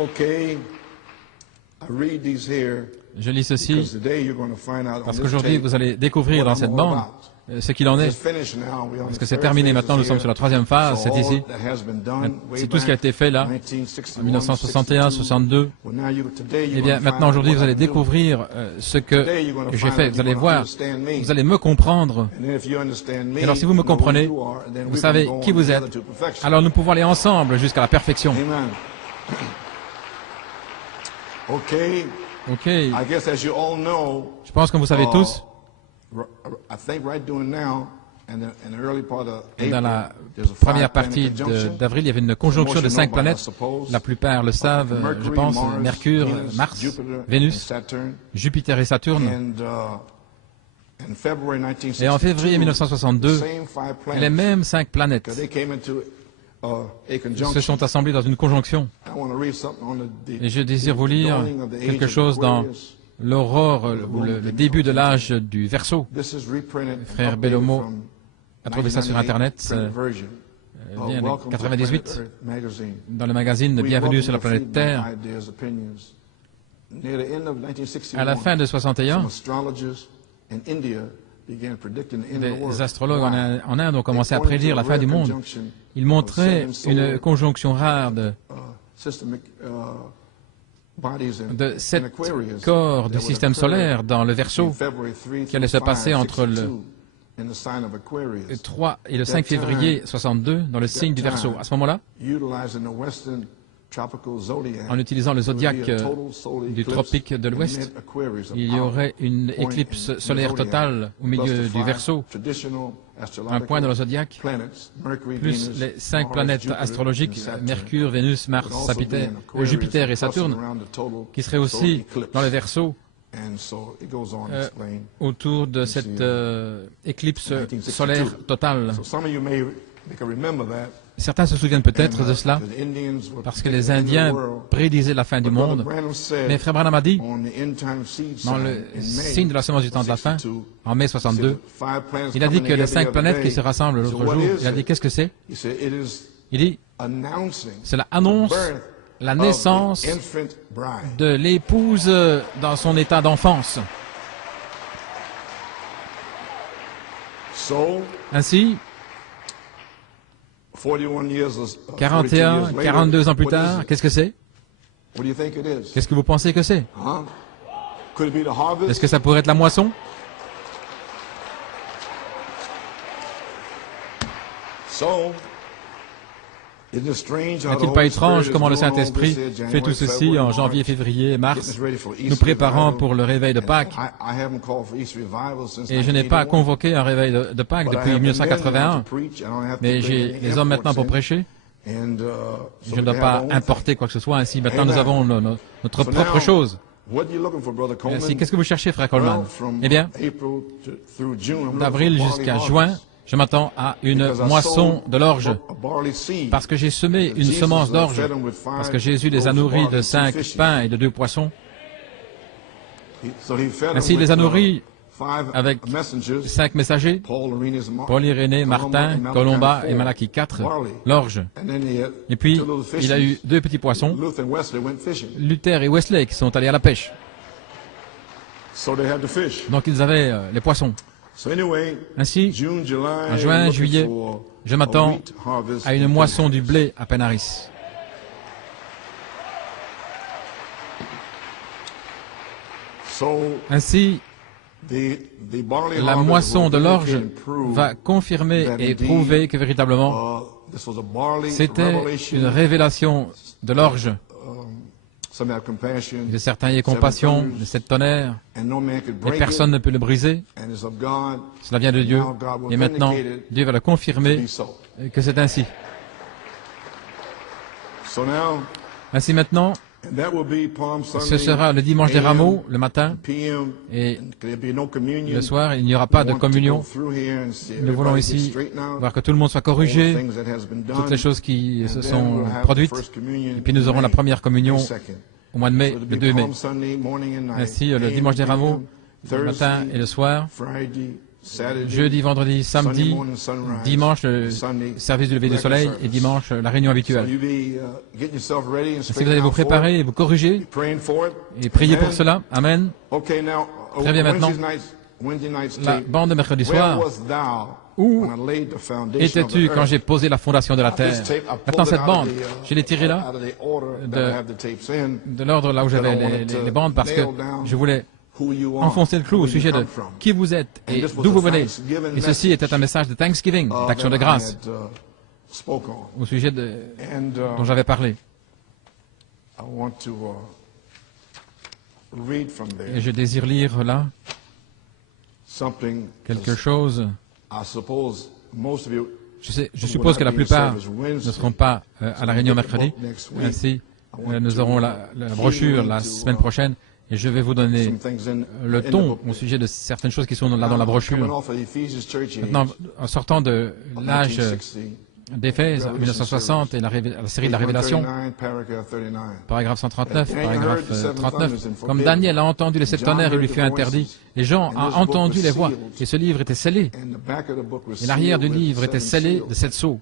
Je lis ceci parce qu'aujourd'hui vous allez découvrir dans cette bande ce qu'il en est. Parce que c'est terminé maintenant, nous sommes sur la troisième phase, c'est ici. C'est tout ce qui a été fait là, en 1961, 62. Eh bien maintenant aujourd'hui vous allez découvrir ce que j'ai fait, vous allez voir, vous allez me comprendre. Et alors si vous me comprenez, vous savez qui vous êtes, alors nous pouvons aller ensemble jusqu'à la perfection. Ok. Je pense que vous savez tous, dans la première partie d'avril, il y avait une conjonction de 5 planètes. La plupart le savent, je pense, Mercure, Mars, Vénus, Jupiter et Saturne. Et en février 1962, les mêmes 5 planètes se sont assemblés dans une conjonction. Et je désire vous lire quelque chose dans l'aurore, ou le début de l'âge du Verseau. Frère Bellomo a trouvé ça sur Internet, bien de 98, dans le magazine Bienvenue sur la planète Terre. À la fin de 61, des astrologues en Inde ont commencé à prédire la fin du monde. Ils montraient une conjonction rare de 7 corps du système solaire dans le Verseau qui allait se passer entre le 3 et le 5 février 62 dans le signe du Verseau. À ce moment-là, en utilisant le zodiaque du tropique de l'Ouest, il y aurait une éclipse solaire totale au milieu du Verseau, un point dans le zodiaque, plus les 5 planètes astrologiques, Mercure, Vénus, Mars, Jupiter et Saturne, qui seraient aussi dans le Verseau, autour de cette éclipse solaire totale. Certains se souviennent peut-être de cela, parce que les Indiens prédisaient la fin du monde. Mais Frère Branham a dit, dans le signe de la semence du temps de la fin, en mai 62, il a dit que les 5 planètes qui se rassemblent l'autre jour, il a dit, qu'est-ce que c'est? Il dit, c'est l'annonce, la naissance de l'épouse dans son état d'enfance. Ainsi, 41, 42 ans plus tard, qu'est-ce que c'est? Qu'est-ce que vous pensez que c'est? Est-ce que ça pourrait être la moisson? N'est-il pas étrange comment le Saint-Esprit fait tout ceci en janvier, février, mars, nous préparant pour le réveil de Pâques? Et je n'ai pas convoqué un réveil de Pâques depuis 1981, mais j'ai les hommes maintenant pour prêcher. Je ne dois pas importer quoi que ce soit, ainsi maintenant nous avons notre propre chose. Ainsi, qu'est-ce que vous cherchez, frère Coleman? Eh bien, d'avril jusqu'à juin, je m'attends à une moisson de l'orge, parce que j'ai semé une semence d'orge, parce que Jésus les a nourris de 5 pains et de 2 poissons. Ainsi, il les a nourris avec 5 messagers, Paul, Irénée, Martin, Colomba et Malachie 4, l'orge. Et puis, il a eu 2 petits poissons, Luther et Wesley, qui sont allés à la pêche. Donc, ils avaient les poissons. Ainsi, en juin, juillet, je m'attends à une moisson du blé à Penaris. Ainsi, la moisson de l'orge va confirmer et prouver que véritablement, c'était une révélation de l'orge. De certains y aient compassion, de cette tonnerre, et personne ne peut le briser. Cela vient de Dieu, et maintenant, Dieu va le confirmer que c'est ainsi. Ainsi maintenant, ce sera le dimanche des rameaux, le matin, et le soir, il n'y aura pas de communion. Nous voulons ici voir que tout le monde soit corrigé, toutes les choses qui se sont produites, et puis nous aurons la première communion au mois de mai, le 2 mai. Ainsi, le dimanche des rameaux, le matin et le soir, jeudi, vendredi, samedi, dimanche, le service du lever du soleil et dimanche, la réunion habituelle. Si vous allez vous préparer et vous corriger et prier pour cela, Amen. Très bien maintenant, la bande de mercredi soir, où étais-tu quand j'ai posé la fondation de la terre? Maintenant cette bande, je l'ai tirée là, de l'ordre là où j'avais les bandes parce que je voulais enfoncer le clou au sujet de qui vous êtes et d'où vous venez. Et ceci était un message de Thanksgiving, d'action de grâce, au sujet dont j'avais parlé. Et je désire lire là quelque chose. Je suppose que la plupart ne seront pas à la réunion mercredi. Ainsi, nous aurons la brochure la semaine prochaine. Et je vais vous donner le ton au sujet de certaines choses qui sont là dans la brochure. Maintenant, en sortant de l'âge d'Éphèse, 1960, et la série de la Révélation, paragraphe 139, paragraphe 39, comme Daniel a entendu les 7 tonnerres, il lui fut interdit. Et Jean a entendu les voix, et ce livre était scellé. Et l'arrière du livre était scellé de 7 sceaux.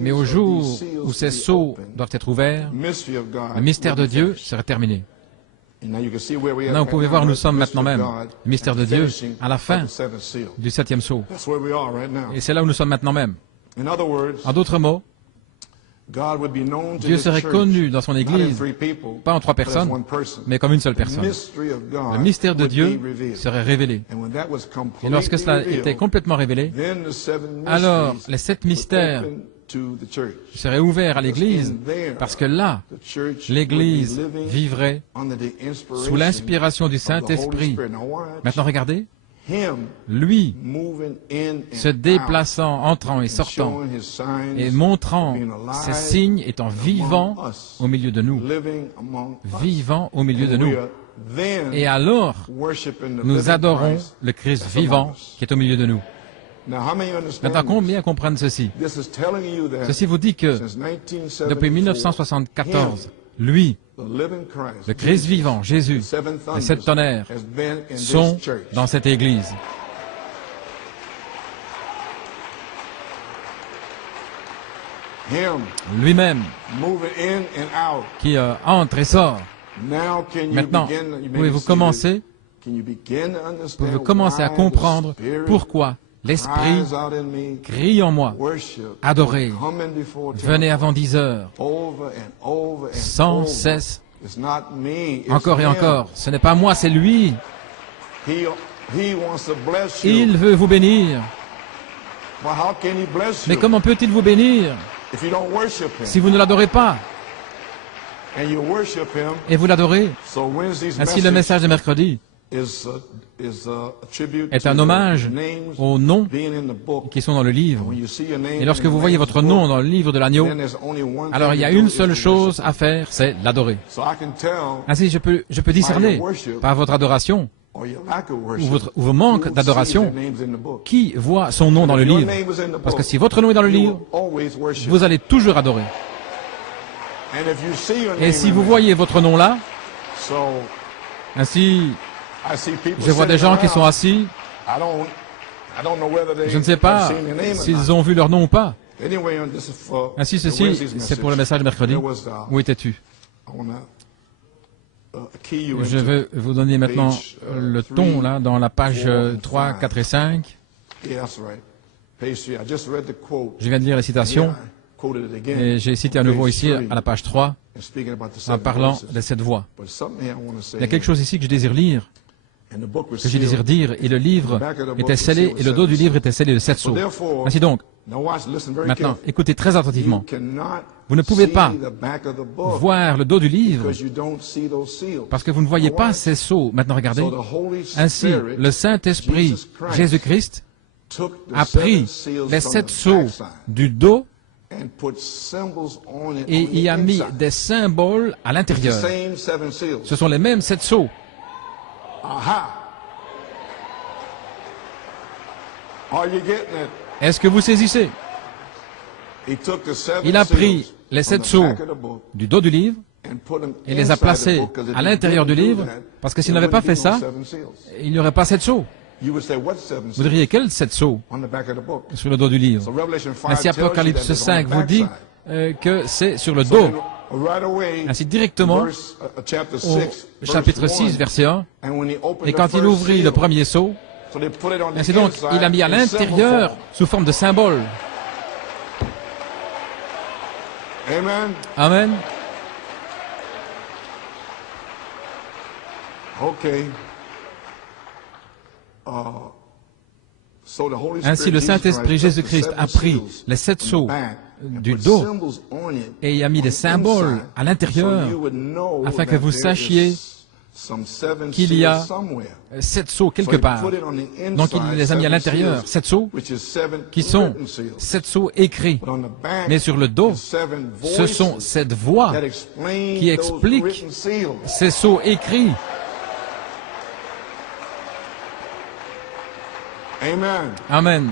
Mais au jour où ces sceaux doivent être ouverts, le mystère de Dieu serait terminé. Maintenant, vous pouvez voir où nous sommes maintenant même, le mystère de Dieu, à la fin du 7e sceau. Et c'est là où nous sommes maintenant même. En d'autres mots, Dieu serait connu dans son Église, pas en 3 personnes, mais comme une seule personne. Le mystère de Dieu serait révélé. Et lorsque cela était complètement révélé, alors les 7 mystères serait ouvert à l'Église, parce que là, l'Église vivrait sous l'inspiration du Saint-Esprit. Maintenant, regardez, lui, se déplaçant, entrant et sortant, et montrant ses signes, étant vivant au milieu de nous. Vivant au milieu de nous. Et alors, nous adorons le Christ vivant qui est au milieu de nous. Maintenant, combien comprennent ceci? Ceci vous dit que depuis 1974, lui, le Christ vivant, Jésus, les 7 tonnerres, sont dans cette Église. Lui-même, qui entre et sort. Maintenant, pouvez-vous commencer à comprendre pourquoi l'Esprit crie en moi, adorez, venez avant 10 heures, sans cesse, encore et encore. Ce n'est pas moi, c'est lui. Il veut vous bénir. Mais comment peut-il vous bénir si vous ne l'adorez pas? Et vous l'adorez. Ainsi, le message de mercredi est un hommage aux noms qui sont dans le livre. Et lorsque vous voyez votre nom dans le livre de l'agneau, alors il y a une seule chose à faire, c'est l'adorer. Ainsi, je peux discerner par votre adoration ou vos manques d'adoration qui voit son nom dans le livre. Parce que si votre nom est dans le livre, vous allez toujours adorer. Et si vous voyez votre nom là, ainsi, je vois des gens qui sont assis. Je ne sais pas s'ils ont vu leur nom ou pas. Ainsi, ceci, c'est pour le message mercredi. Où étais-tu? Je vais vous donner maintenant le ton, là, dans la page 3, 4 et 5. Je viens de lire les citations. Et j'ai cité à nouveau ici, à la page 3, en parlant de cette voix. Il y a quelque chose ici que je désire lire, que je désire dire, et le livre était scellé, et le dos du livre était scellé de 7 sceaux. Ainsi donc, maintenant, écoutez très attentivement. Vous ne pouvez pas voir le dos du livre parce que vous ne voyez pas ces sceaux. Maintenant, regardez. Ainsi, le Saint-Esprit, Jésus-Christ, a pris les 7 sceaux du dos et y a mis des symboles à l'intérieur. Ce sont les mêmes 7 sceaux. Est-ce que vous saisissez? Il a pris les 7 sceaux du dos du livre et les a placés à l'intérieur du livre, parce que s'il n'avait pas fait ça, il n'y aurait pas 7 sceaux. Vous diriez, quels 7 sceaux sur le dos du livre? Ainsi, Apocalypse 5 vous dit que c'est sur le dos. Ainsi, directement, au chapitre 6, verset 1, et quand il ouvrit le premier sceau, ainsi donc, il a mis à l'intérieur sous forme de symbole. Amen. Ainsi, le Saint-Esprit Jésus-Christ a pris les 7 sceaux du dos et y a mis des symboles à l'intérieur afin que vous sachiez qu'il y a 7 sceaux quelque part. Donc il les a mis à l'intérieur, 7 sceaux qui sont 7 sceaux écrits. Mais sur le dos, ce sont 7 voix qui expliquent ces sceaux écrits. Amen.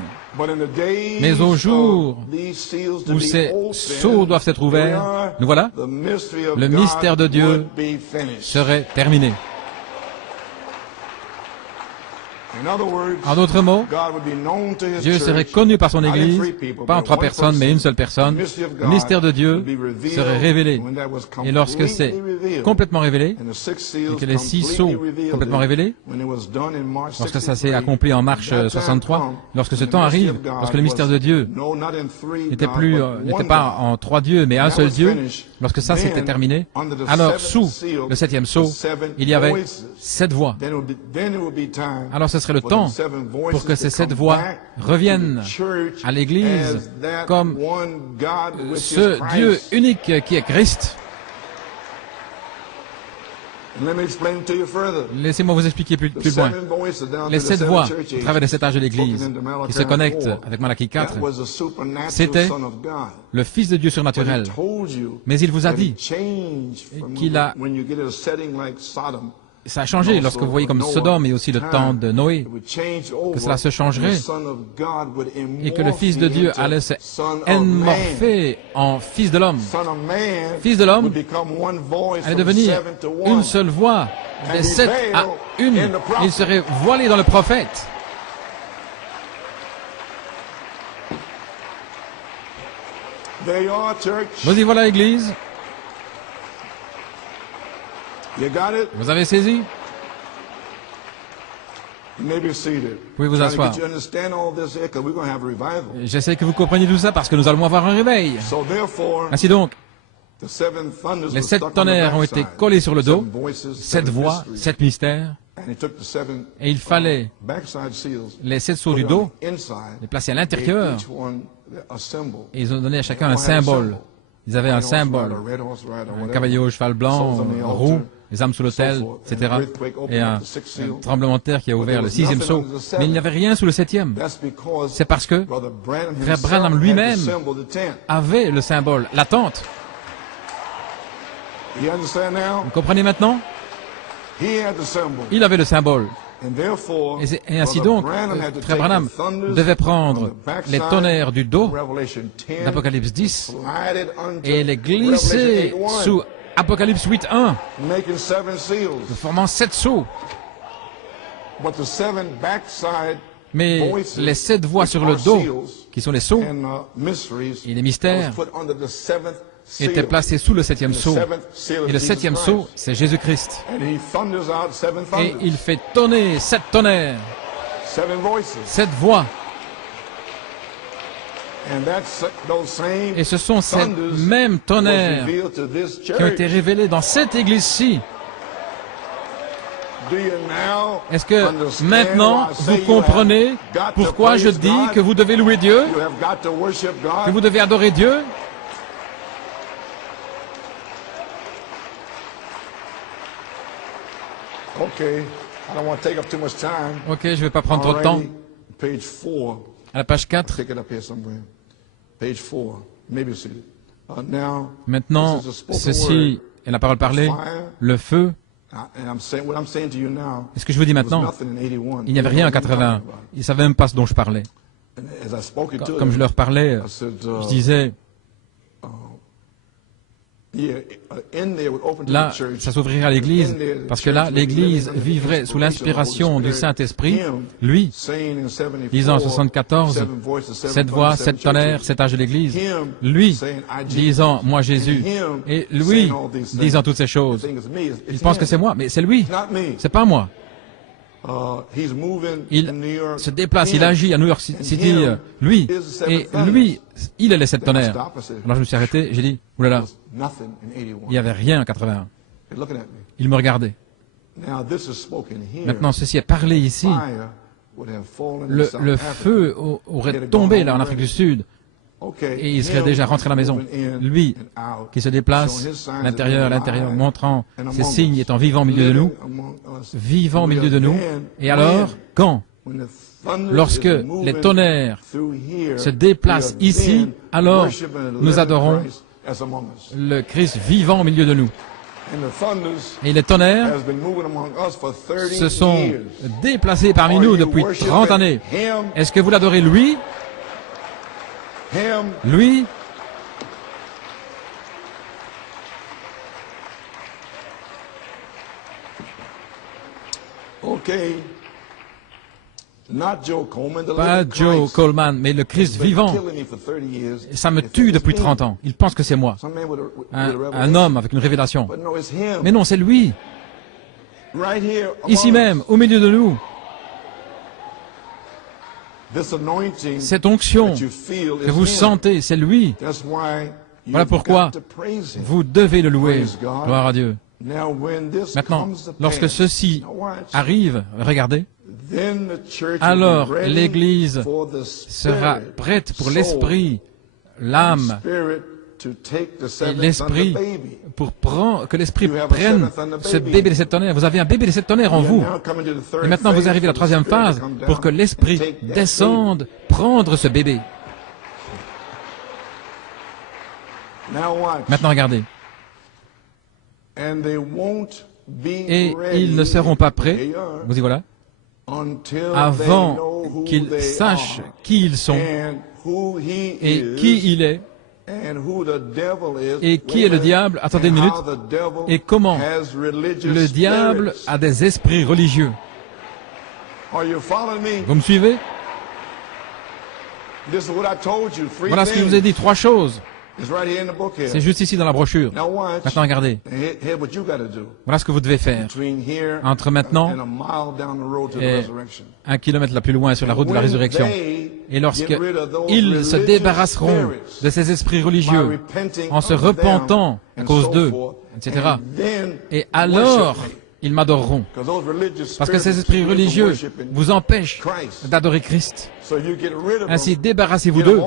Mais au jour où ces sceaux doivent être ouverts, nous voilà, le mystère de Dieu serait terminé. En d'autres mots, Dieu serait connu par son Église, pas en 3 personnes, mais une seule personne. Le mystère de Dieu serait révélé. Et lorsque c'est complètement révélé, et que les 6 sceaux complètement révélés, lorsque ça s'est accompli en Marche 63, lorsque ce temps arrive, lorsque le mystère de Dieu n'était pas en 3 dieux, mais un seul Dieu, lorsque ça s'était terminé, alors sous le 7e sceau, il y avait 7 voix. Alors ce serait le temps pour que ces 7 voix reviennent à l'Église comme ce Dieu unique qui est Christ. Laissez-moi vous expliquer plus loin. Les 7 voix au travers des 7 âges de l'Église qui se connectent avec Malachie 4, c'était le Fils de Dieu surnaturel. Mais il vous a dit ça a changé lorsque vous voyez comme Sodome et aussi le temps de Noé, que cela se changerait et que le Fils de Dieu allait se morpher en Fils de l'homme. Fils de l'homme allait devenir une seule voix, des 7 à 1. Il serait voilé dans le prophète. Vous y voilà, l'Église. Vous avez saisi? Vous pouvez vous asseoir. J'essaie que vous compreniez tout ça parce que nous allons avoir un réveil. Ainsi donc, les 7 tonnerres ont été collés sur le dos, 7 voix, 7 mystères, et il fallait les 7 sceaux du dos, les placer à l'intérieur, et ils ont donné à chacun un symbole. Ils avaient un symbole, un cavalier au cheval blanc, roux, les âmes sous l'autel, etc. Et un tremblement de terre qui a ouvert le 6e sceau. Mais il n'y avait rien sous le 7e. C'est parce que Frère Branham lui-même avait le symbole, la tente. Vous comprenez maintenant? Il avait le symbole. Et ainsi donc, Frère Branham devait prendre les tonnerres du dos d'Apocalypse 10 et les glisser sous Apocalypse 8.1, formant 7 sceaux. Mais les 7 voix sur le dos, qui sont les sceaux et les mystères, étaient placés sous le 7e sceau. Et le 7e sceau, c'est Jésus-Christ. Et il fait tonner 7 tonnerres, 7 voix. Et ce sont ces mêmes tonnerres qui ont été révélés dans cette église-ci. Est-ce que maintenant vous comprenez pourquoi je dis que vous devez louer Dieu, que vous devez adorer Dieu? Ok, je ne vais pas prendre trop de temps. À la page 4. Maintenant, ceci est la parole parlée, le feu. Et ce que je vous dis maintenant, il n'y avait rien en 81. Ils ne savaient même pas ce dont je parlais. Comme je leur parlais, je disais, Là, ça s'ouvrirait à l'Église, parce que là, l'Église vivrait sous l'inspiration du Saint-Esprit, lui, disant en 74, 7 voix, 7 tonnerres, 7 âges de l'Église, lui, disant, moi Jésus, et lui, disant toutes ces choses. Il pense que c'est moi, mais c'est lui, c'est pas moi. Il se déplace, il agit à New York City, lui, et lui, il est les 7 tonnerres. Alors je me suis arrêté, j'ai dit, oulala, il n'y avait rien en 81. Il me regardait. Maintenant, ceci est parlé ici. Le feu aurait tombé là en Afrique du Sud, et il serait déjà rentré à la maison. Lui, qui se déplace, l'intérieur, montrant ses signes, étant vivant au milieu de nous, et alors, quand, lorsque les tonnerres se déplacent ici, alors nous adorons le Christ vivant au milieu de nous. Et les tonnerres se sont déplacés parmi nous depuis 30 années. Est-ce que vous l'adorez lui? Lui? Pas Joe Coleman, mais le Christ vivant. Ça me tue depuis 30 ans. Il pense que c'est moi. Un homme avec une révélation. Mais non, c'est lui. Ici même, au milieu de nous. Cette onction que vous sentez, c'est lui. Voilà pourquoi vous devez le louer. Gloire à Dieu. Maintenant, lorsque ceci arrive, regardez, alors l'Église sera prête pour l'Esprit, l'âme, et l'Esprit, pour que l'Esprit prenne ce bébé des 7 tonnerres. Vous avez un bébé des 7 tonnerres en vous. Et maintenant, vous arrivez à la 3e phase pour que l'Esprit descende prendre ce bébé. Maintenant, regardez. Et ils ne seront pas prêts, vous y voilà, avant qu'ils sachent qui ils sont et qui il est et qui est le diable, attendez une minute, et comment le diable a des esprits religieux. Vous me suivez? Voilà ce que je vous ai dit, 3 choses. C'est juste ici dans la brochure. Maintenant, regardez. Voilà ce que vous devez faire. Entre maintenant et 1 kilomètre là plus loin sur la route de la résurrection. Et lorsqu'ils se débarrasseront de ces esprits religieux en se repentant à cause d'eux, etc. Et alors, ils m'adoreront. Parce que ces esprits religieux vous empêchent d'adorer Christ. Ainsi, débarrassez-vous d'eux,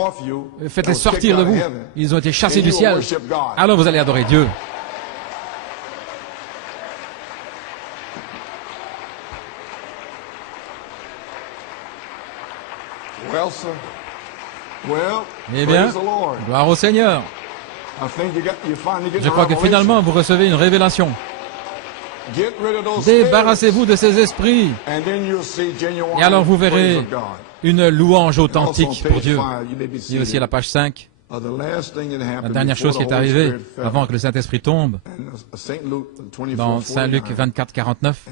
faites-les sortir de vous. Ils ont été chassés du ciel. Alors vous allez adorer Dieu. Eh bien, gloire au Seigneur. Je crois que finalement vous recevez une révélation. Débarrassez-vous de ces esprits. Et alors vous verrez une louange authentique pour Dieu. Il y a aussi à la page 5. La dernière chose qui est arrivée avant que le Saint-Esprit tombe, dans Saint Luc 24, 49,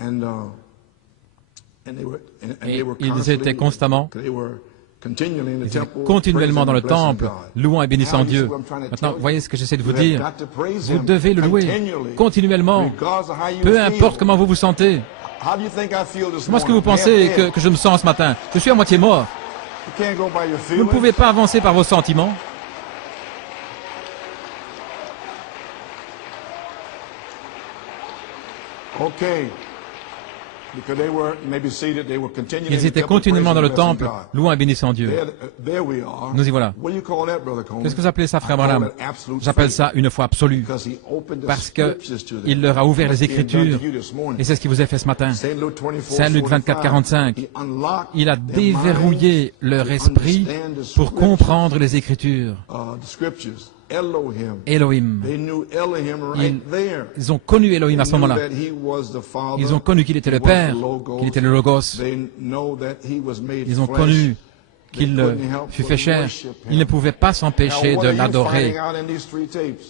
et ils étaient continuellement dans le temple, louant et bénissant Dieu. Maintenant, voyez ce que j'essaie de vous dire. Vous devez le louer continuellement, peu importe comment vous vous sentez. Comment est-ce que vous pensez que je me sens ce matin? Je suis à moitié mort. Vous ne pouvez pas avancer par vos sentiments. Ils étaient continuellement dans le temple, louant et bénissant Dieu. Nous y voilà. Qu'est-ce que vous appelez ça, frère Branham? J'appelle ça une foi absolue. Parce qu'il leur a ouvert les Écritures. Et c'est ce qui vous est fait ce matin. Saint Luc 24, 45. Il a déverrouillé leur esprit pour comprendre les Écritures. Elohim. Ils ont connu Elohim à ce moment-là. Ils ont connu qu'il était le Père, qu'il était le Logos. Ils ont connu qu'il fut fait chair, il ne pouvait pas s'empêcher de l'adorer.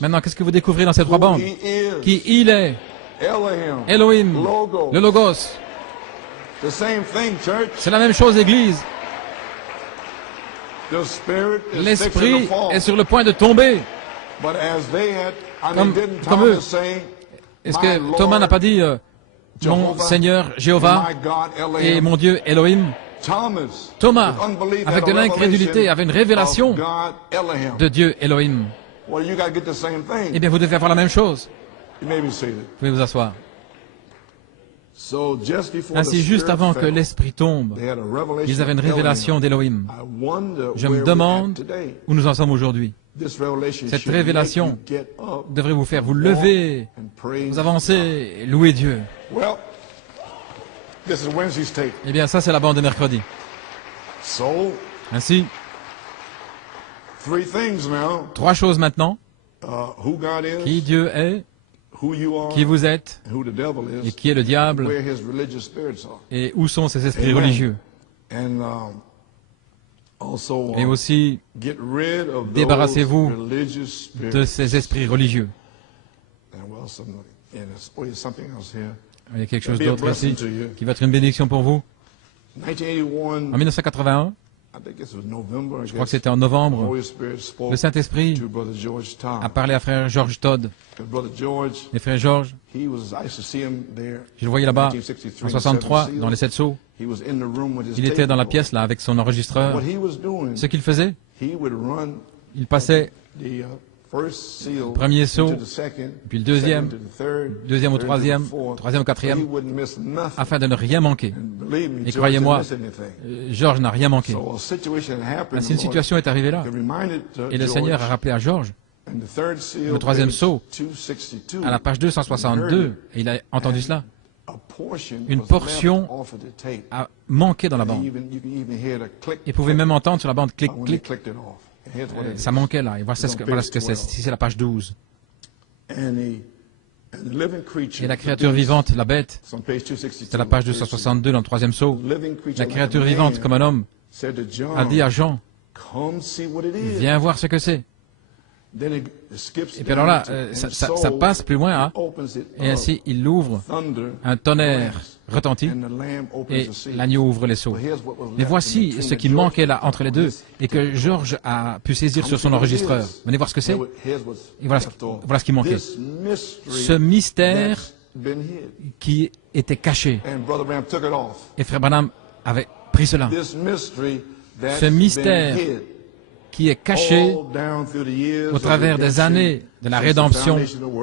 Maintenant, qu'est-ce que vous découvrez dans ces trois bandes? Qui il est? Elohim, le Logos. C'est la même chose, Église. L'Esprit est sur le point de tomber. Comme eux. Est-ce que Thomas n'a pas dit mon Seigneur Jéhovah et mon Dieu Elohim? Thomas, avec de l'incrédulité, avait une révélation de Dieu Elohim. Eh bien, vous devez avoir la même chose. Vous pouvez vous asseoir. Ainsi, juste avant que l'Esprit tombe, ils avaient une révélation d'Elohim. Je me demande où nous en sommes aujourd'hui. Cette révélation devrait vous faire vous lever, vous avancer et louer Dieu. Eh bien, ça, c'est la bande de mercredi. Ainsi, trois choses maintenant. Qui Dieu est, qui vous êtes, et qui est le diable, et où sont ces esprits religieux. Et aussi, débarrassez-vous de ces esprits religieux. Il y a quelque chose d'autre ici qui va être une bénédiction pour vous. En 1981, je crois que c'était en novembre, le Saint-Esprit a parlé à frère George Todd. Et frère George, je le voyais là-bas, en 63, dans les 7 sceaux. Il était dans la pièce là avec son enregistreur. Ce qu'il faisait, il passait le premier sceau, puis le deuxième au troisième au quatrième, afin de ne rien manquer. Et croyez-moi, Georges n'a rien manqué. Ainsi, une situation est arrivée là. Et le Seigneur a rappelé à Georges, le troisième sceau, à la page 262, et il a entendu cela. Une portion a manqué dans la bande. Et vous pouvez même entendre sur la bande clic, clic. Ça manquait là. Et voilà ce que c'est. C'est la page 12. Et la créature vivante, la bête, c'est la page 262 dans le troisième sceau. La créature vivante, comme un homme, a dit à Jean, viens voir ce que c'est. Et puis alors là, ça passe plus loin, hein? Et ainsi il l'ouvre, un tonnerre retentit, et l'agneau ouvre les seaux. Mais voici ce qui manquait là entre les deux, et que Georges a pu saisir sur son enregistreur. Venez voir ce que c'est. Et voilà ce qui manquait. Ce mystère qui était caché. Et frère Branham avait pris cela. Ce mystère qui est caché au travers des années de la rédemption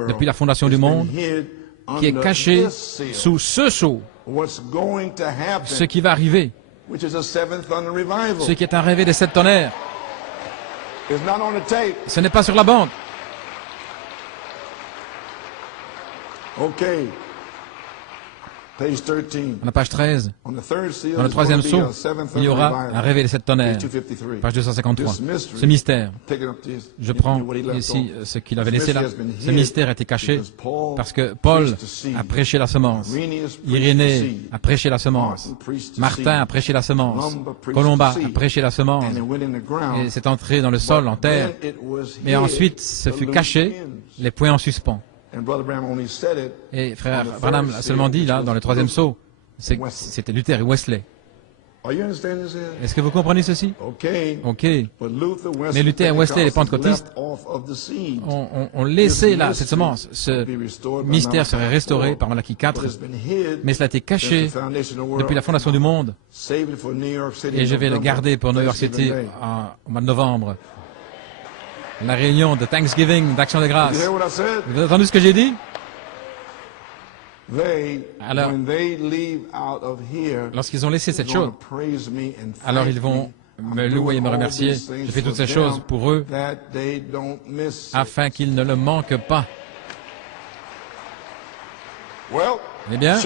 depuis la fondation du monde, qui est caché sous ce sceau, ce qui va arriver, ce qui est un réveil des 7 tonnerres. Ce n'est pas sur la bande. À la page 13, dans le troisième sceau, il y aura un réveil des 7 tonnerres. Page 253. Ce mystère, je prends ici ce qu'il avait laissé là. Ce mystère a été caché parce que Paul a prêché la semence. Irénée a prêché la semence. Martin a prêché la semence. Colomba a prêché la semence. Et c'est entré dans le sol, en terre. Mais ensuite, ce fut caché, les poings en suspens. Et frère Branham l'a seulement dit, là, dans le troisième sceau, c'était Luther et Wesley. Est-ce que vous comprenez ceci? Ok. Mais Luther et Wesley, les pentecôtistes, ont laissé là cette semence. Ce mystère serait restauré par Malachie 4, mais cela a été caché depuis la fondation du monde. Et je vais le garder pour New York City au mois de novembre. La réunion de Thanksgiving, d'Action de grâce. Vous avez entendu ce que j'ai dit? Alors, lorsqu'ils ont laissé cette chose, alors ils vont me louer et me remercier. Je fais toutes ces choses pour eux, afin qu'ils ne le manquent pas. Eh bien,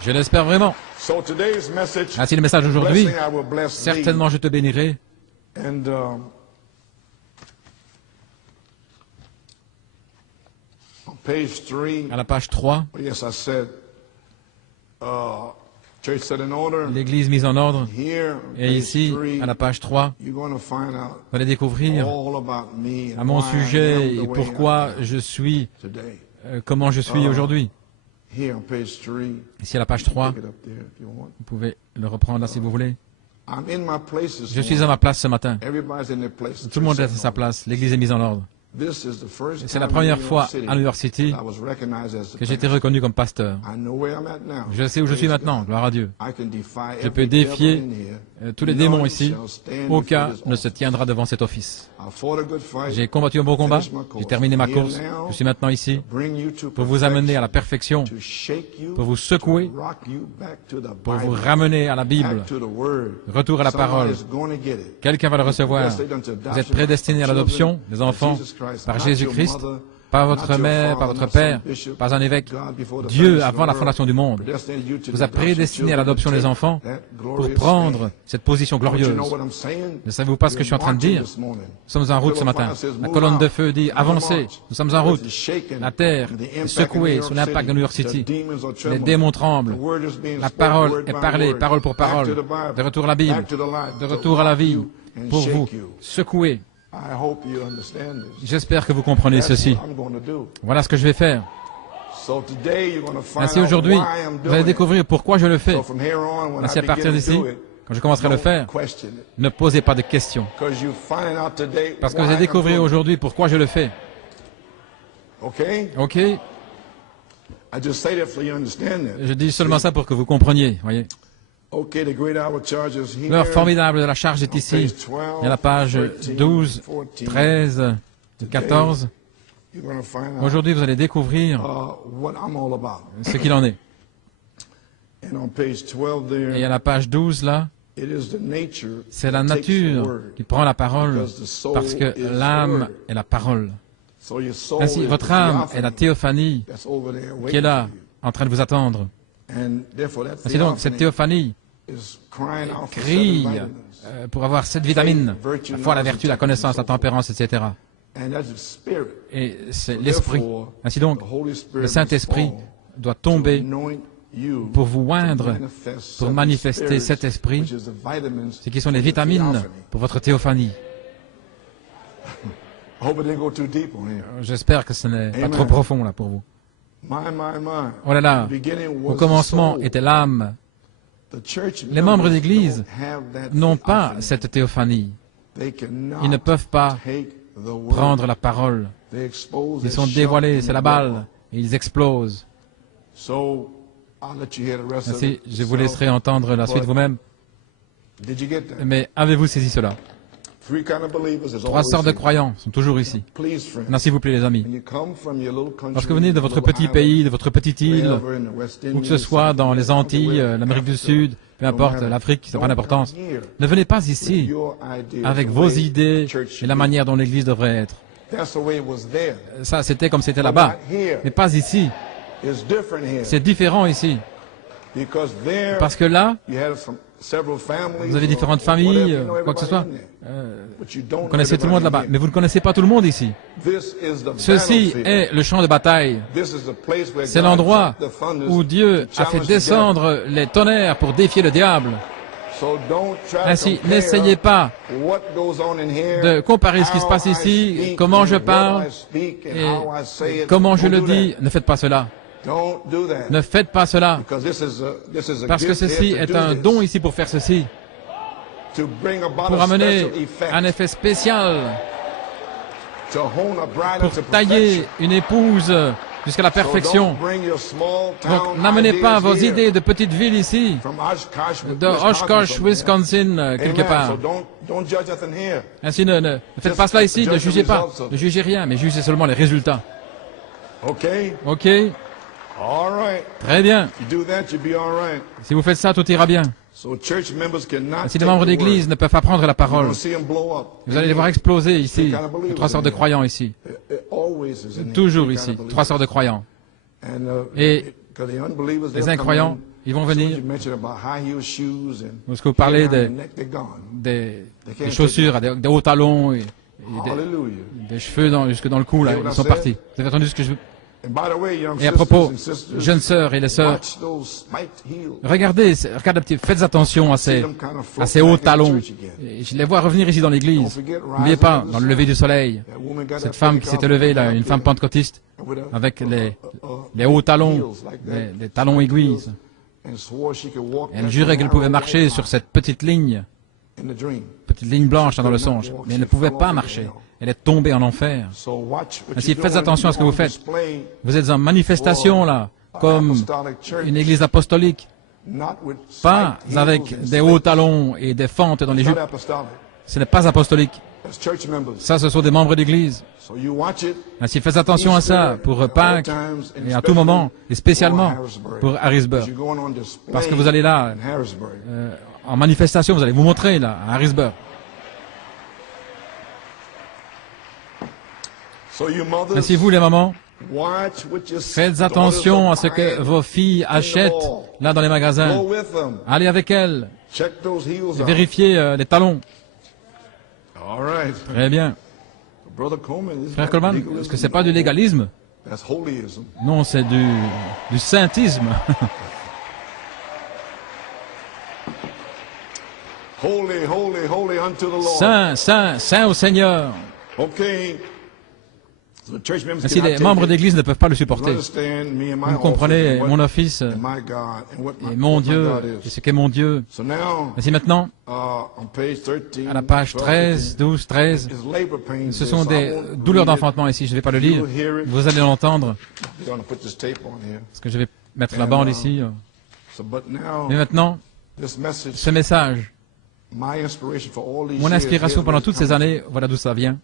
je l'espère vraiment. Ainsi, le message d'aujourd'hui, certainement je te bénirai. À la page 3, l'église mise en ordre. Et ici, à la page 3, vous allez découvrir à mon sujet et pourquoi je suis, comment je suis aujourd'hui. Ici à la page 3, vous pouvez le reprendre là si vous voulez. Je suis à ma place ce matin. Tout le monde est à sa place. L'église est mise en ordre. C'est la première fois à New York City que j'ai été reconnu comme pasteur. Je sais où je suis maintenant, gloire à Dieu. Je peux défier tous les démons ici. Aucun ne se tiendra devant cet office. J'ai combattu un bon combat, j'ai terminé ma course. Je suis maintenant ici pour vous amener à la perfection, pour vous secouer, pour vous ramener à la Bible, retour à la parole. Quelqu'un va le recevoir. Vous êtes prédestinés à l'adoption des enfants par Jésus-Christ, pas votre mère, pas votre père, pas un évêque. Dieu, avant la fondation du monde, vous a prédestiné à l'adoption des enfants pour prendre cette position glorieuse. Ne savez-vous pas ce que je suis en train de dire? Nous sommes en route ce matin. La colonne de feu dit « Avancez ». Nous sommes en route. La terre est secouée sous l'impact de New York City. Les démons tremblent. La parole est parlée, parole pour parole. De retour à la Bible, de retour à la vie, pour vous secouer. J'espère que vous comprenez ceci. Voilà ce que je vais faire. Ainsi aujourd'hui, vous allez découvrir pourquoi je le fais. Ainsi à partir d'ici, quand je commencerai à le faire, ne posez pas de questions. Parce que vous allez découvrir aujourd'hui pourquoi je le fais. Ok? Je dis seulement ça pour que vous compreniez, voyez. L'heure formidable de la charge est ici. Il y a la page 12, 13, 14. Aujourd'hui, vous allez découvrir ce qu'il en est. Et à la page 12, là, c'est la nature qui prend la parole parce que l'âme est la parole. Ainsi, votre âme est la théophanie qui est là, en train de vous attendre. Ainsi donc, cette théophanie crie pour avoir cette vitamine, la foi, la vertu, la connaissance, la tempérance, etc. Et c'est l'Esprit. Ainsi donc, le Saint-Esprit doit tomber pour vous oindre, pour manifester cet Esprit, ce qui sont les vitamines pour votre théophanie. J'espère que ce n'est pas trop profond là pour vous. Oh là là, au commencement était l'âme. Les membres d'Église n'ont pas cette théophanie. Ils ne peuvent pas prendre la parole. Ils sont dévoilés, c'est la balle, et ils explosent. Ainsi, je vous laisserai entendre la suite vous-même. Mais avez-vous saisi cela? Trois sortes de croyants sont toujours ici. Maintenant, s'il vous plaît, les amis. Lorsque vous venez de votre petit pays, de votre petite île, où que ce soit dans les Antilles, l'Amérique du Sud, peu importe, l'Afrique, ça n'a pas d'importance, ne venez pas ici avec vos idées et la manière dont l'Église devrait être. Ça, c'était comme c'était là-bas. Mais pas ici. C'est différent ici. Parce que là, vous avez différentes familles, quoi que ce soit. Vous connaissez tout le monde là-bas, mais vous ne connaissez pas tout le monde ici. Ceci est le champ de bataille. C'est l'endroit où Dieu a fait descendre les tonnerres pour défier le diable. Ainsi, n'essayez pas de comparer ce qui se passe ici, comment je parle et comment je le dis. Ne faites pas cela. Ne faites pas cela, parce que ceci est un don ici pour faire ceci, pour amener un effet spécial, pour tailler une épouse jusqu'à la perfection. Donc, n'amenez pas vos idées de petite ville ici, de Oshkosh, Wisconsin, quelque part. Ainsi, ne faites pas cela ici, ne jugez pas, ne jugez rien, mais jugez seulement les résultats. Ok? Très bien. Si vous faites ça, tout ira bien. Si les membres d'église ne peuvent pas prendre la parole, vous allez les voir exploser ici. Les trois sortes de croyants ici. Toujours ici. Trois sortes de croyants. Et les incroyants, ils vont venir. Est-ce que vous parlez des chaussures, des hauts talons et des cheveux jusque dans le cou, là. Ils sont partis. Vous avez entendu ce que je... Et à propos, jeunes sœurs et les sœurs, regardez, faites attention à ces hauts talons. Et je les vois revenir ici dans l'église. N'oubliez pas, dans le lever du soleil, cette femme qui s'était levée là, une femme pentecôtiste, avec les hauts talons, les talons aiguilles. Elle jurait qu'elle pouvait marcher sur cette petite ligne blanche là, dans le songe, mais elle ne pouvait pas marcher. Elle est tombée en enfer. Ainsi, faites attention à ce que vous faites. Vous êtes en manifestation là, comme une église apostolique, pas avec des hauts talons et des fentes dans les jupes. Ce n'est pas apostolique. Ça, ce sont des membres d'église. Ainsi, faites attention à ça pour Pâques et à tout moment, et spécialement pour Harrisburg. Parce que vous allez là, en manifestation, vous allez vous montrer là, à Harrisburg. Ainsi, vous, les mamans, faites attention à ce que vos filles achètent là dans les magasins. Allez avec elles. Vérifiez les talons. Très bien. Frère Coleman, est-ce que c'est pas du légalisme? Non, c'est du saintisme. Saint, saint, saint au Seigneur. Ainsi, les membres d'église ne peuvent pas le supporter. Vous comprenez, mon office et mon Dieu, et ce qu'est mon Dieu. Ainsi maintenant, à la page 13, 12, 13, ce sont des douleurs d'enfantement ici, je ne vais pas le lire, vous allez l'entendre, parce que je vais mettre la bande ici. Mais maintenant, ce message, mon inspiration pendant toutes ces années, voilà d'où ça vient.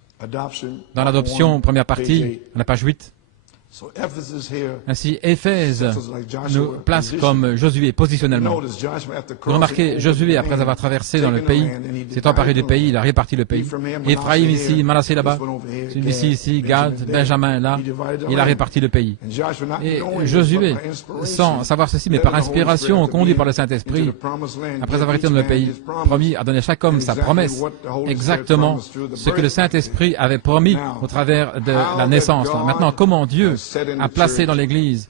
Dans l'adoption, première partie, à la page 8. Ainsi, Éphèse nous place comme Josué positionnellement. Vous remarquez, Josué, après avoir traversé dans le pays, s'est emparé du pays, il a réparti le pays. Éphraïm ici, Manassé là-bas, celui-ci ici, Gad, Benjamin là, il a réparti le pays. Et Josué, sans savoir ceci, mais par inspiration, conduit par le Saint-Esprit, après avoir été dans le pays promis, a donné à chaque homme sa promesse, exactement ce que le Saint-Esprit avait promis au travers de la naissance. Là. Maintenant, comment Dieu a placé dans l'Église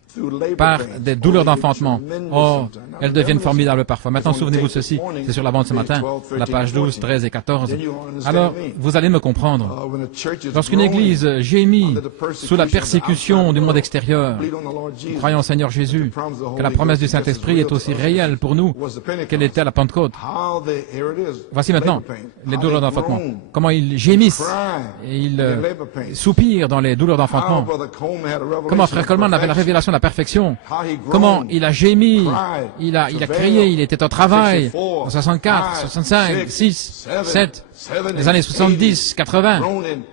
par des douleurs d'enfantement. Oh, elles deviennent formidables parfois. Maintenant, souvenez-vous de ceci, c'est sur la bande ce matin, la page 12, 13 et 14. Alors, vous allez me comprendre. Lorsqu'une Église gémit sous la persécution du monde extérieur, croyons au Seigneur Jésus, que la promesse du Saint-Esprit est aussi réelle pour nous qu'elle était à la Pentecôte. Voici maintenant les douleurs d'enfantement. Comment ils gémissent et ils soupirent dans les douleurs d'enfantement. Comment Frère Coleman avait la révélation de la perfection. Comment il a gémi, il a crié, il était au travail en 64, 65, 6, 7, les années 70, 80,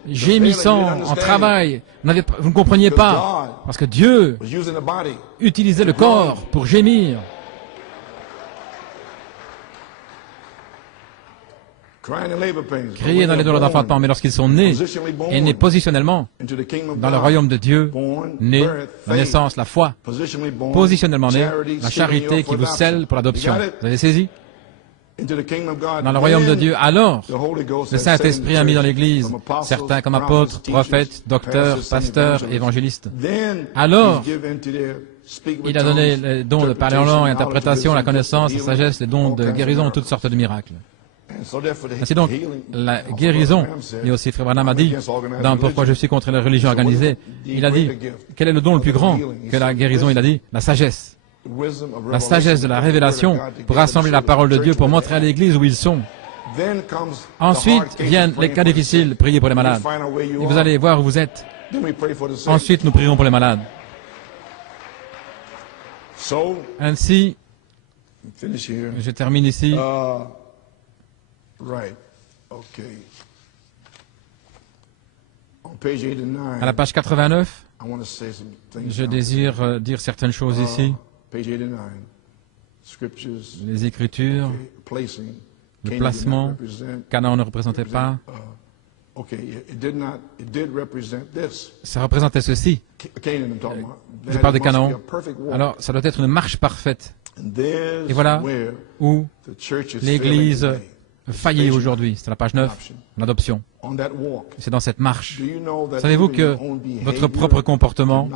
gémissant en travail. Vous ne compreniez pas, parce que Dieu utilisait le corps pour gémir. Crier dans les douleurs d'enfantement, mais lorsqu'ils sont nés, et nés positionnellement dans le royaume de Dieu, nés, la naissance, la foi, positionnellement nés, la charité qui vous scelle pour l'adoption. Vous avez saisi? Dans le royaume de Dieu, alors, le Saint-Esprit a mis dans l'Église certains comme apôtres, prophètes, docteurs, pasteurs, évangélistes. Alors, il a donné les dons de parler en langue, l'interprétation, la connaissance, la sagesse, les dons de guérison, toutes sortes de miracles. Ainsi donc, la guérison, et aussi Frère Branham a dit, dans Pourquoi je suis contre les religions organisées, il a dit, quel est le don le plus grand que la guérison? Il a dit, la sagesse. La sagesse de la révélation pour rassembler la parole de Dieu, pour montrer à l'Église où ils sont. Ensuite viennent les cas difficiles, priez pour les malades. Et vous allez voir où vous êtes. Ensuite, nous prierons pour les malades. Ainsi, je termine ici. À la page 89, je désire dire certaines choses ici. Les Écritures, le placement, Canaan ne représentait pas. Ça représentait ceci. Je parle de Canaan. Alors, ça doit être une marche parfaite. Et voilà où l'Église failli aujourd'hui. C'est la page 9, l'adoption. C'est dans cette marche. Savez-vous que votre propre comportement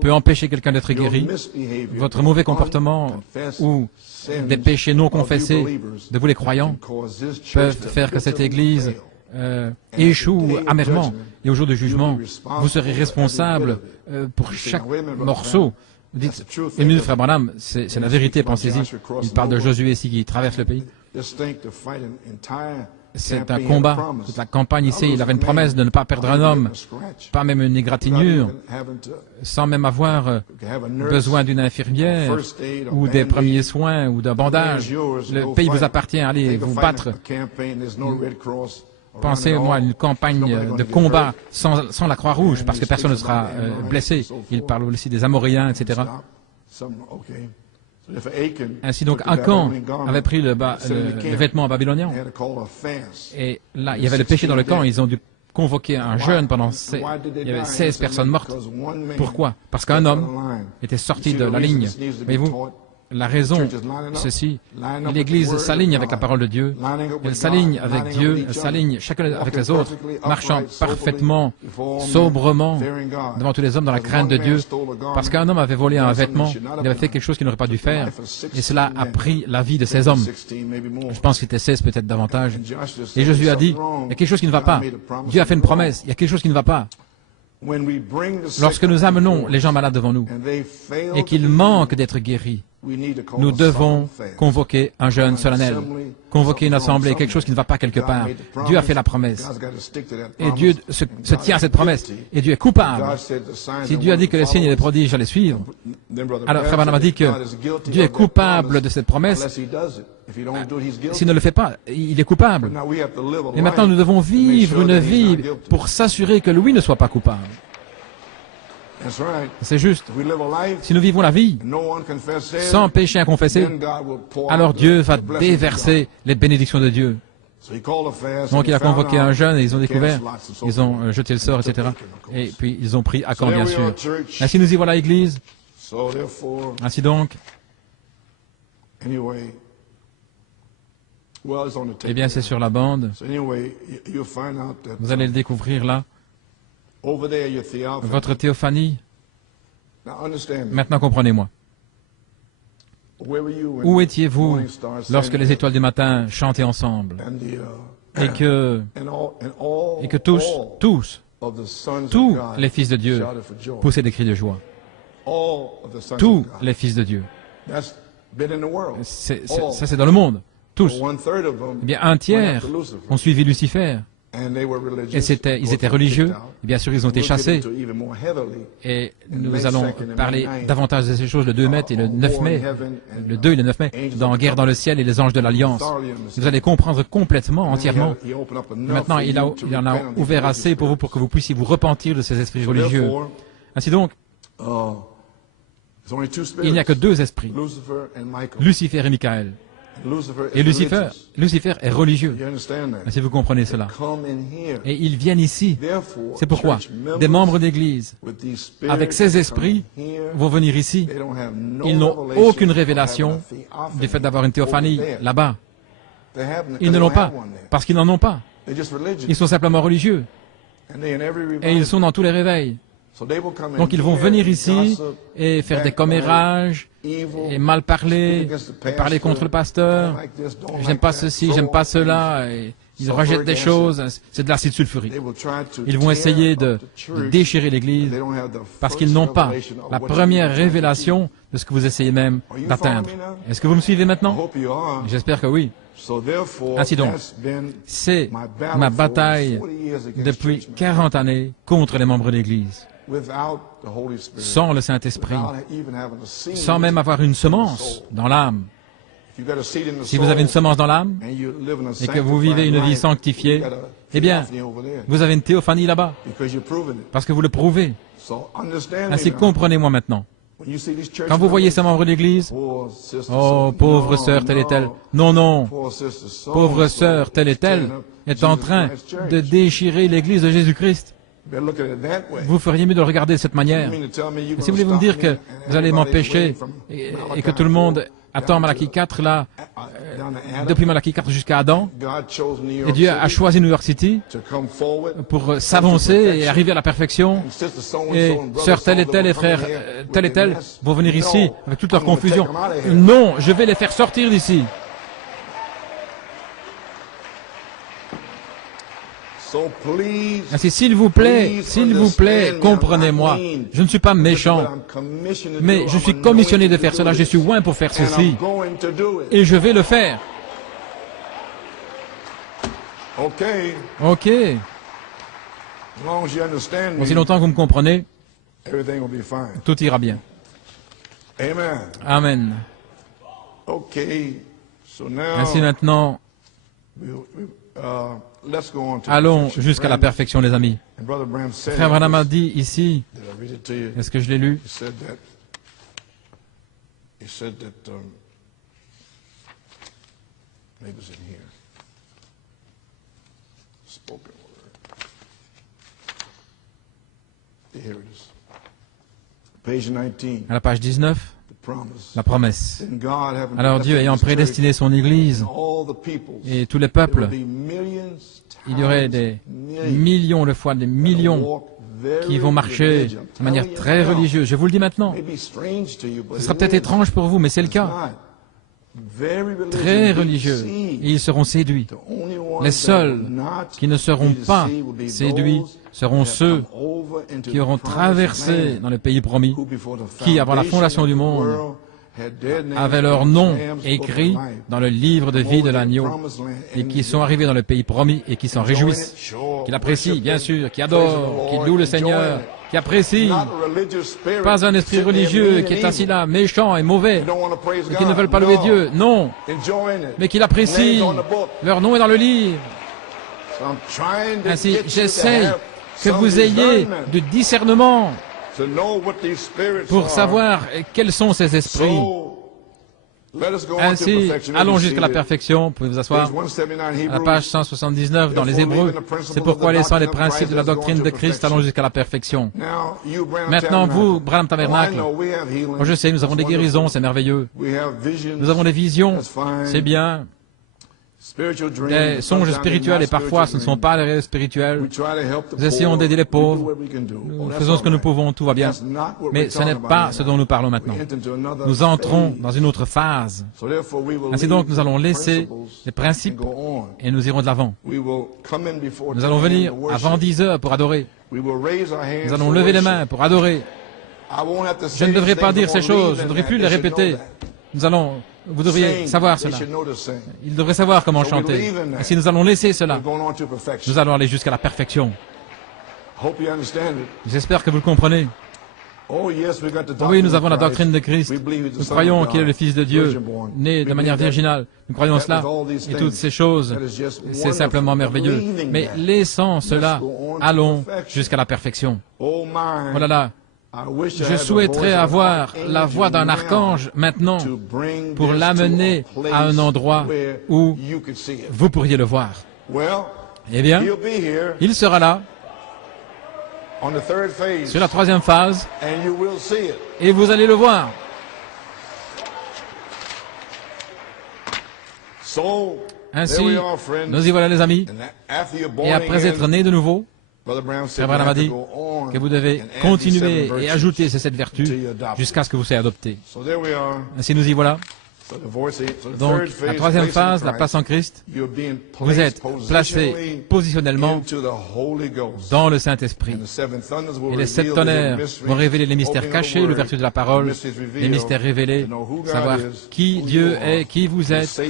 peut empêcher quelqu'un d'être guéri? Votre mauvais comportement ou des péchés non confessés de vous les croyants peuvent faire que cette Église échoue amèrement. Et au jour du jugement, vous serez responsable pour chaque morceau. Vous dites, une minute, frère Branham, c'est la vérité, pensez-y. Il parle de Josué ici qui traverse le pays. C'est un combat. Toute la campagne ici, il avait une promesse de ne pas perdre un homme, pas même une égratignure, sans même avoir besoin d'une infirmière ou des premiers soins ou d'un bandage. Le pays vous appartient, allez vous battre. Pensez-moi à une campagne de combat sans la Croix-Rouge, parce que personne ne sera blessé. Il parle aussi des Amoréens, etc. Ainsi donc, Achan avait pris le vêtement babylonien. Et là, il y avait le péché dans le camp. Ils ont dû convoquer un jeûne pendant... Il y avait 16 personnes mortes. Pourquoi? Parce qu'un homme était sorti de la ligne. Voyez-vous, la raison, ceci, l'Église s'aligne avec la parole de Dieu, elle s'aligne avec Dieu, elle s'aligne chacun avec les autres, marchant parfaitement, sobrement, devant tous les hommes dans la crainte de Dieu, parce qu'un homme avait volé un vêtement, il avait fait quelque chose qu'il n'aurait pas dû faire, et cela a pris la vie de ces hommes. Je pense qu'il était 16, peut-être davantage. Et Jésus a dit, il y a quelque chose qui ne va pas. Dieu a fait une promesse, il y a quelque chose qui ne va pas. Lorsque nous amenons les gens malades devant nous, et qu'ils manquent d'être guéris, nous devons convoquer un jeûne solennel, convoquer une assemblée, quelque chose qui ne va pas quelque part. Dieu a fait la promesse. Et Dieu se tient à cette promesse. Et Dieu est coupable. Si Dieu a dit que les signes et les prodiges allaient suivre, alors Frère Branham a dit que Dieu est coupable de cette promesse. S'il ne le fait pas, il est coupable. Et maintenant, nous devons vivre une vie pour s'assurer que lui ne soit pas coupable. C'est juste. Si nous vivons la vie sans péché à confesser, alors Dieu va déverser les bénédictions de Dieu. Donc il a convoqué un jeûne et ils ont découvert, ils ont jeté le sort, etc. Et puis ils ont pris Achan, bien sûr. Ainsi nous y voilà, Église. Ainsi donc, eh bien c'est sur la bande. Vous allez le découvrir là. Votre théophanie. Maintenant comprenez-moi. Où étiez-vous lorsque les étoiles du matin chantaient ensemble et que tous les fils de Dieu poussaient des cris de joie? Tous les fils de Dieu. Ça c'est dans le monde. Tous. Eh bien, un tiers ont suivi Lucifer. Et ils étaient religieux, et bien sûr ils ont été chassés. Et nous allons parler davantage de ces choses le 2 mai et le 9 mai, le 2 et le 9 mai, dans Guerre dans le ciel et les anges de l'Alliance. Vous allez comprendre complètement, entièrement. Maintenant, il en a ouvert assez pour vous, pour que vous puissiez vous repentir de ces esprits religieux. Ainsi donc, il n'y a que 2 esprits, Lucifer et Michael. Et Lucifer est religieux. Si vous comprenez cela. Et ils viennent ici. C'est pourquoi des membres d'Église, avec ces esprits, vont venir ici. Ils n'ont aucune révélation du fait d'avoir une théophanie là-bas. Ils ne l'ont pas, parce qu'ils n'en ont pas. Ils sont simplement religieux. Et ils sont dans tous les réveils. Donc ils vont venir ici et faire des commérages et mal parler, et parler contre le pasteur. J'aime pas ceci, j'aime pas cela. Et ils rejettent des choses. C'est de l'acide sulfurique. Ils vont essayer de déchirer l'Église parce qu'ils n'ont pas la première révélation de ce que vous essayez même d'atteindre. Est-ce que vous me suivez maintenant? J'espère que oui. Ainsi donc, c'est ma bataille depuis 40 années contre les membres de l'Église. Sans le Saint-Esprit, sans même avoir une semence dans l'âme. Si vous avez une semence dans l'âme et que vous vivez une vie sanctifiée, eh bien, vous avez une théophanie là-bas, parce que vous le prouvez. Ainsi, comprenez-moi maintenant. Quand vous voyez ces membres d'Église, oh, pauvre sœur telle et telle, non, non, pauvre sœur telle et telle est en train de déchirer l'Église de Jésus-Christ. vous feriez mieux de le regarder de cette manière. Et si vous voulez me dire que vous allez m'empêcher et que tout le monde attend Malachie 4, là, depuis Malachie 4 jusqu'à Adam, et Dieu a choisi New York City pour s'avancer et arriver à la perfection, et sœur telle et telle et frère tel et tel vont venir ici avec toute leur confusion. Non, je vais les faire sortir d'ici. Ainsi, s'il vous plaît, comprenez-moi. Je ne suis pas méchant, mais je suis commissionné de faire cela. Je suis loin pour faire ceci. Et je vais le faire. Ok. Aussi longtemps que vous me comprenez, tout ira bien. Amen. Ainsi maintenant, allons jusqu'à la perfection, les amis. Frère Branham a dit ici, est-ce que je l'ai lu? À la page 19, la promesse. Alors Dieu ayant prédestiné son Église et tous les peuples, il y aurait des millions de fois, des millions qui vont marcher de manière très religieuse. Je vous le dis maintenant. Ce sera peut-être étrange pour vous, mais c'est le cas. Très religieux. Et ils seront séduits. Les seuls qui ne seront pas séduits seront ceux qui auront traversé dans le pays promis, qui, avant la fondation du monde, avaient leur nom écrit dans le livre de vie de l'agneau et qui sont arrivés dans le pays promis et qui s'en réjouissent, qui l'apprécient, bien sûr, qui adorent, qui louent le Seigneur, qui apprécient. Pas un esprit religieux qui est assis là, méchant et mauvais, et qui ne veulent pas louer Dieu, non, mais qui l'apprécient. Leur nom est dans le livre. Ainsi, j'essaye que vous ayez du discernement pour savoir quels sont ces esprits. Ainsi, allons jusqu'à la perfection. Vous pouvez vous asseoir à la page 179 dans les Hébreux. C'est pourquoi, laissant les principes de la doctrine de Christ, allons jusqu'à la perfection. Maintenant, vous, Branham Tabernacle, je sais, nous avons des guérisons, c'est merveilleux. Nous avons des visions, c'est bien. Des songes spirituels, et parfois ce ne sont pas les rêves spirituels. Nous essayons d'aider les pauvres. Nous faisons ce que nous pouvons, tout va bien. Mais ce n'est pas ce dont nous parlons maintenant. Nous entrons dans une autre phase. Ainsi donc, nous allons laisser les principes et nous irons de l'avant. Nous allons venir avant 10 heures pour adorer. Nous allons lever les mains pour adorer. Je ne devrais pas dire ces choses, je ne devrais plus les répéter. Vous devriez savoir cela. Il devrait savoir comment chanter. Et si nous allons laisser cela, nous allons aller jusqu'à la perfection. J'espère que vous le comprenez. Oui, nous avons la doctrine de Christ. Nous croyons qu'il est le Fils de Dieu, né de manière virginale. Nous croyons cela. Et toutes ces choses, c'est simplement merveilleux. Mais laissant cela, allons jusqu'à la perfection. Oh là là. Je souhaiterais avoir la voix d'un archange maintenant pour l'amener à un endroit où vous pourriez le voir. Eh bien, il sera là, sur la troisième phase, et vous allez le voir. Ainsi, nous y voilà les amis, et après être nés de nouveau, Frère Branham a dit que vous devez continuer et ajouter ces 7 vertus jusqu'à ce que vous soyez adopté. Ainsi nous y voilà. Donc, la troisième phase, la place en Christ, vous êtes placé positionnellement dans le Saint-Esprit. Et les 7 tonnerres vont révéler les mystères cachés, le vertu de la parole, les mystères révélés, savoir qui Dieu est, qui vous êtes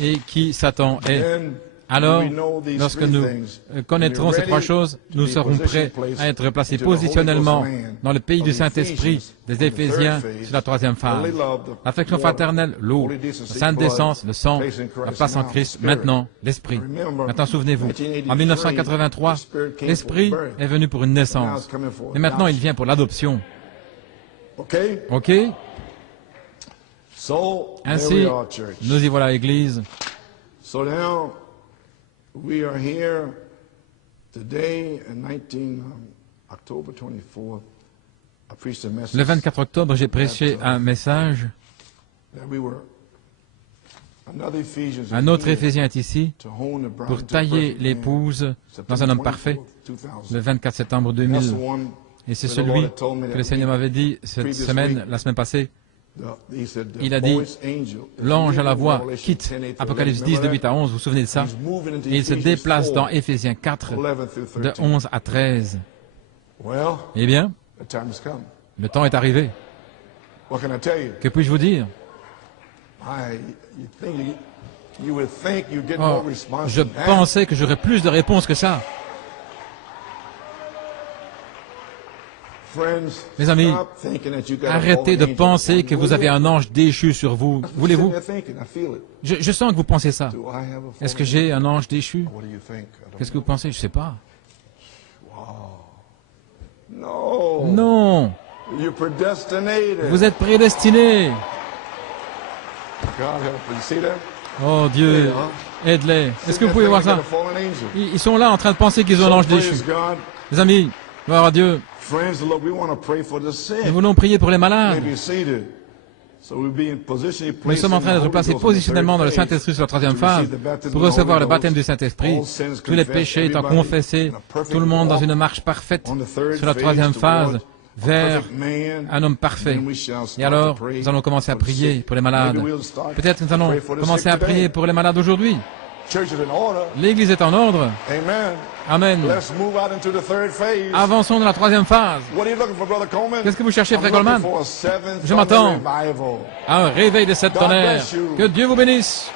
et qui Satan est. Alors, lorsque nous connaîtrons ces 3 choses, nous serons prêts à être placés positionnellement dans le pays du Saint-Esprit des Éphésiens sur la troisième phase. L'affection fraternelle, l'eau, la sainte décence, le sang, la place en Christ, maintenant l'Esprit. Maintenant, souvenez-vous, en 1983, l'Esprit est venu pour une naissance. Et maintenant, il vient pour l'adoption. OK? Ainsi, nous y voilà, Église. We are here today in Le 24 octobre, j'ai prêché un message. Un autre Éphésien est ici pour tailler l'épouse dans un homme parfait, le 24 septembre 2000. Et c'est celui que le Seigneur m'avait dit cette semaine, la semaine passée. Il a dit, l'ange à la voix quitte Apocalypse 10 de 8 à 11, vous vous souvenez de ça? Et il se déplace dans Éphésiens 4 de 11 à 13. Eh bien, le temps est arrivé. Que puis-je vous dire? Oh, je pensais que j'aurais plus de réponses que ça. Mes amis, arrêtez de penser que vous avez un ange déchu sur vous. Voulez-vous? Je sens que vous pensez ça. Est-ce que j'ai un ange déchu? Qu'est-ce que vous pensez? Je ne sais pas. Non. Vous êtes prédestinés. Oh Dieu, aide-les. Est-ce que vous pouvez voir ça? Ils sont là en train de penser qu'ils ont un ange déchu. Les amis, gloire à Dieu. Nous voulons prier pour les malades. Nous sommes en train d'être placés positionnellement dans le Saint-Esprit sur la troisième phase pour recevoir le baptême du Saint-Esprit. Tous les péchés étant confessés, tout le monde dans une marche parfaite sur la troisième phase vers un homme parfait. Et alors, nous allons commencer à prier pour les malades. Peut-être que nous allons commencer à prier pour les malades aujourd'hui. L'Église est en ordre. Amen. Avançons dans la troisième phase. Qu'est-ce que vous cherchez, Frère Coleman? Je m'attends à un réveil de 7 tonnerres. Que Dieu vous bénisse.